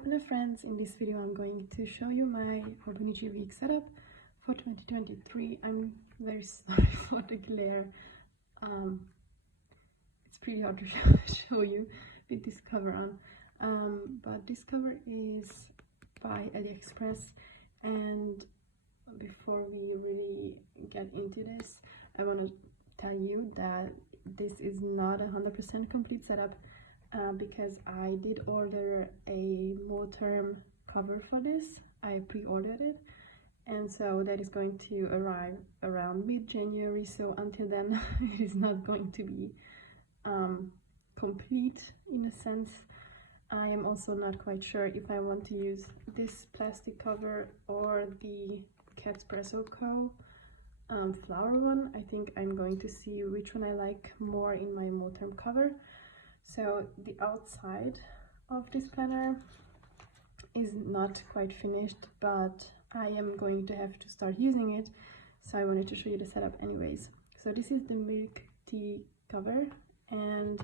up, my friends? In this video I'm going to show you my Hobonichi Weeks setup for 2023. I'm very sorry for the glare. It's pretty hard to show you with this cover on, but this cover is by AliExpress. And before we really get into this, I want to tell you that this is not 100% complete setup, because I did order a more term cover for this. I pre-ordered it, and so that is going to arrive around mid-January, so until then it is not going to be complete in a sense. I am also not quite sure if I want to use this plastic cover or the Catspresso Co. Flower one. I think I'm going to see which one I like more in my more term cover. So the outside of this planner is not quite finished, but I am going to have to start using it, so I wanted to show you the setup anyways. So this is the milk tea cover, and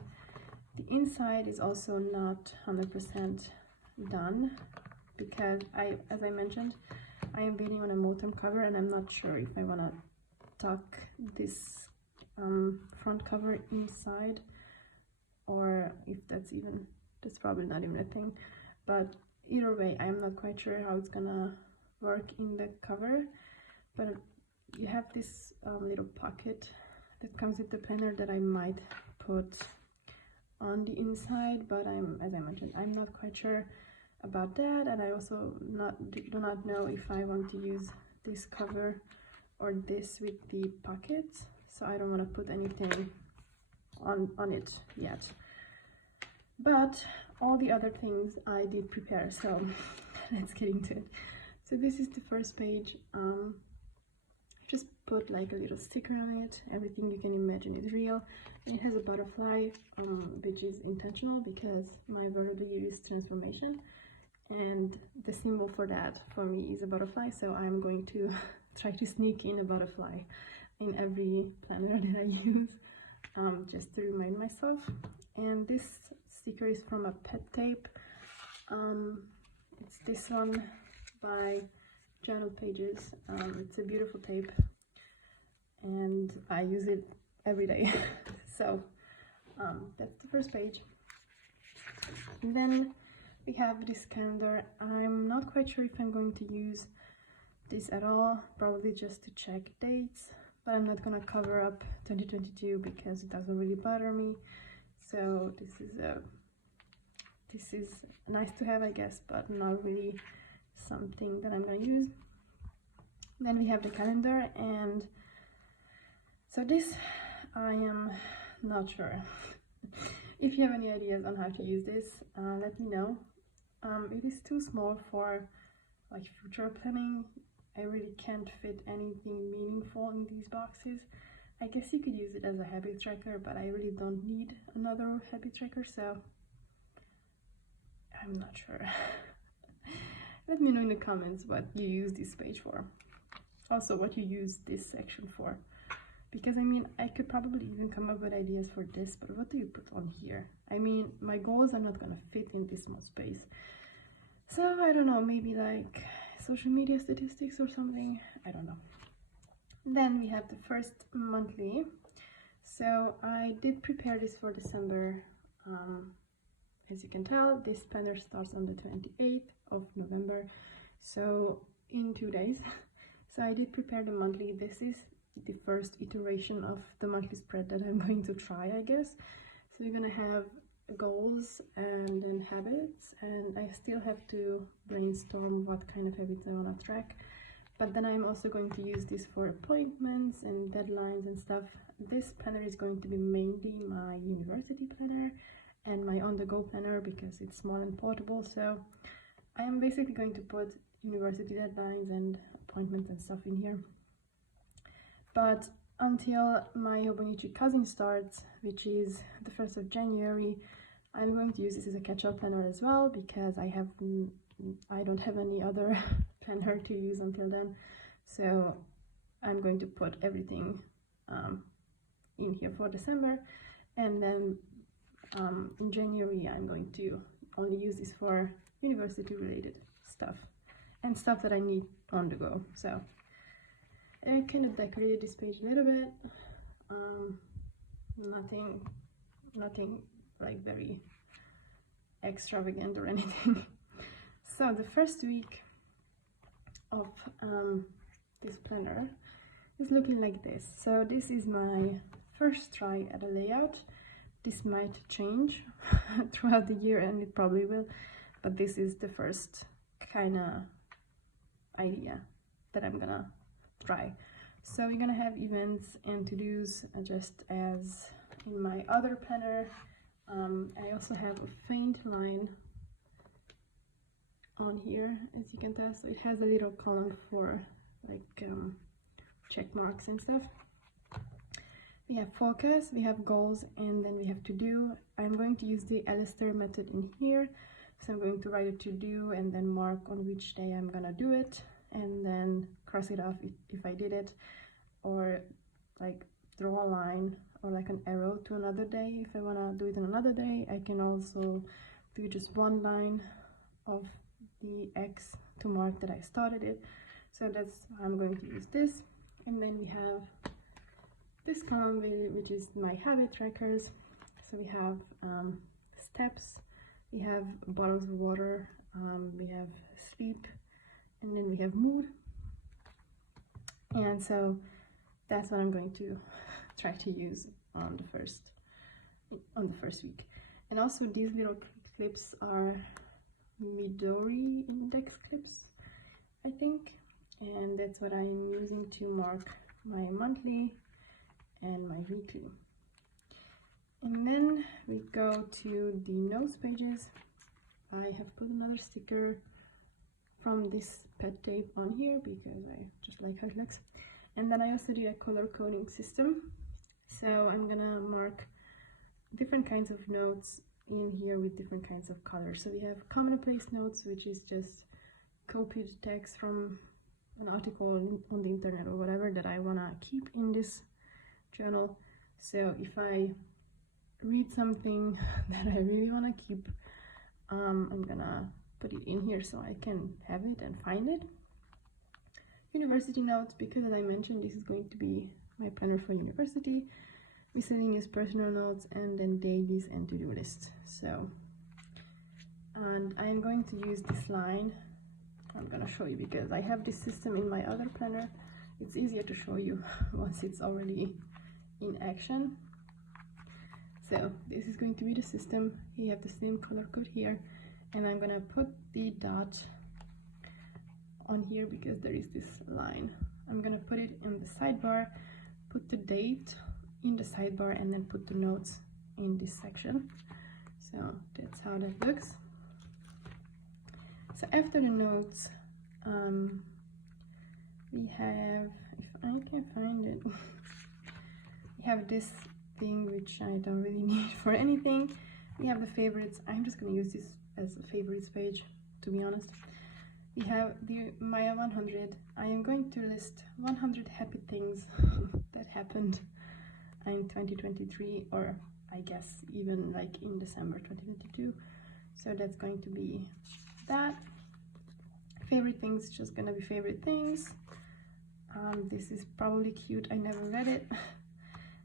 the inside is also not 100% done because as I mentioned, I am waiting on a more term cover, and I'm not sure if I want to tuck this front cover inside, or if that's probably not even a thing. But either way, I'm not quite sure how it's gonna work in the cover. But you have this little pocket that comes with the planner that I might put on the inside, but as I mentioned, I'm not quite sure about that, and I also do not know if I want to use this cover or this with the pockets, so I don't want to put anything on it yet. But all the other things I did prepare, so let's get into it. So this is the first page. Just put like a little sticker on it. Everything you can imagine is real. It has a butterfly, which is intentional because my word of the year is transformation, and the symbol for that for me is a butterfly, so I'm going to try to sneak in a butterfly in every planner that I use, just to remind myself. And this sticker is from a pet tape. It's this one by Journal Pages. It's a beautiful tape, and I use it every day. So that's the first page. And then we have this calendar. I'm not quite sure if I'm going to use this at all, probably just to check dates, but I'm not gonna cover up 2022 because it doesn't really bother me. So this is nice to have, I guess, but not really something that I'm gonna use. Then we have the calendar, and so this I am not sure. If you have any ideas on how to use this, let me know. It is too small for like future planning. I really can't fit anything meaningful in these boxes. I guess you could use it as a habit tracker, but I really don't need another habit tracker, so I'm not sure. Let me know in the comments what you use this page for. Also, what you use this section for. Because I mean, I could probably even come up with ideas for this, but what do you put on here? I mean, my goals are not gonna fit in this small space. So I don't know, maybe like social media statistics or something, I don't know. Then we have the first monthly. So I did prepare this for December. As you can tell, this planner starts on the 28th of November, so in 2 days. So I did prepare the monthly. This is the first iteration of the monthly spread that I'm going to try, I guess. So we're gonna have goals and then habits, and I still have to brainstorm what kind of habits I want to track. But then I'm also going to use this for appointments and deadlines and stuff. This planner is going to be mainly my university planner and my on-the-go planner because it's small and portable. So I am basically going to put university deadlines and appointments and stuff in here. But until my Hobonichi cousin starts, which is the 1st of January, I'm going to use this as a catch-up planner as well, because I don't have any other planner to use until then. So I'm going to put everything in here for December, and then in January I'm going to only use this for university related stuff and stuff that I need on the go. So I kind of decorated this page a little bit. Nothing like very extravagant or anything. So the first week of this planner is looking like this. So this is my first try at a layout. This might change throughout the year, and it probably will, but this is the first kind of idea that I'm gonna try. So we're gonna have events and to-dos just as in my other planner. I also have a faint line on here, as you can tell, so it has a little column for like check marks and stuff. We have focus, we have goals, and then we have to do. I'm going to use the Alistair method in here, so I'm going to write a to do and then mark on which day I'm gonna do it, and then cross it off if I did it, or like draw a line or like an arrow to another day. If I want to do it on another day, I can also do just one line of the X to mark that I started it. So that's how I'm going to use this. And then we have this column, which is my habit trackers. So we have steps, we have bottles of water, we have sleep, and then we have mood. And so that's what I'm going to try to use on the first week. And also these little clips are Midori index clips, I think, and that's what I'm using to mark my monthly and my weekly. And then we go to the notes pages. I have put another sticker from this pet tape on here because I just like how it looks. And then I also do a color coding system. So I'm gonna mark different kinds of notes in here with different kinds of colors. So we have commonplace notes, which is just copied text from an article on the internet or whatever that I wanna keep in this journal. So if I read something that I really wanna keep, I'm gonna put it in here so I can have it and find it. University notes, because as I mentioned, this is going to be my planner for university. Miscellaneous personal notes, and then dailies and to-do lists. So, and I'm going to use this line. I'm gonna show you because I have this system in my other planner. It's easier to show you once it's already in action. So this is going to be the system. You have the same color code here, and I'm gonna put the dot on here because there is this line. I'm gonna put it in the sidebar, put the date in the sidebar, and then put the notes in this section. So that's how that looks. So after the notes, we have, if I can find it, we have this thing which I don't really need for anything. We have the favorites. I'm just gonna use this as a favorites page, to be honest. We have the Maya 100. I am going to list 100 happy things that happened in 2023, or I guess even like in December 2022. So that's going to be that. Favorite things, just gonna be favorite things. This is probably cute, I never read it.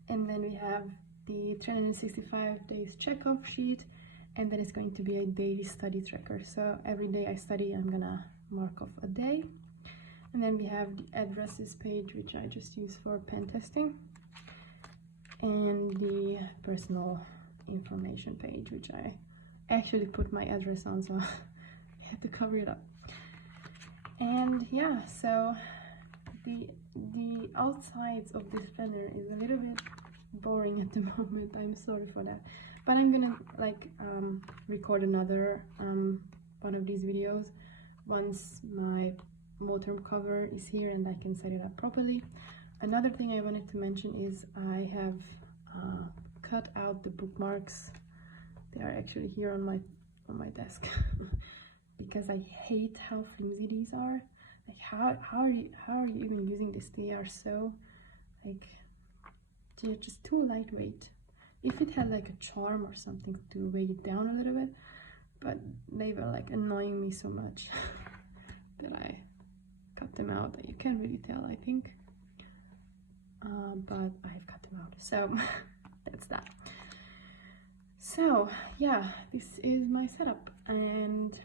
And then we have the 365 days checkoff sheet, and then it's going to be a daily study tracker. So every day I study, I'm gonna mark off a day. And then we have the addresses page, which I just use for pen testing, and the personal information page, which I actually put my address on, so I had to cover it up. And yeah, so the outsides of this planner is a little bit boring at the moment. I'm sorry for that, but I'm gonna like record another one of these videos once my motorhome cover is here and I can set it up properly. Another thing I wanted to mention is I have cut out the bookmarks. They are actually here on my desk because I hate how flimsy these are. Like how are you even using this? They are so like, they're just too lightweight. If it had like a charm or something to weigh it down a little bit, but they were like annoying me so much that I cut them out. You can't really tell, I think, but I've cut them out, so that's that. So yeah, this is my setup, and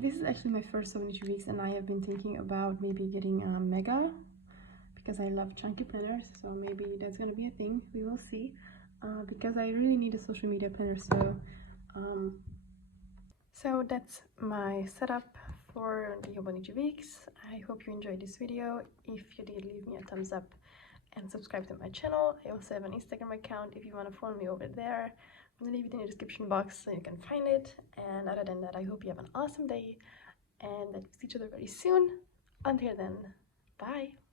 this is actually my first Hobonichi Weeks, and I have been thinking about maybe getting a Mega because I love chunky planners, so maybe that's gonna be a thing. We will see, because I really need a social media planner. So that's my setup for the Hobonichi Weeks. I hope you enjoyed this video. If you did, leave me a thumbs up and subscribe to my channel. I also have an Instagram account if you want to follow me over there. I'm gonna leave it in the description box so you can find it. And other than that, I hope you have an awesome day and that we see each other very soon. Until then, bye!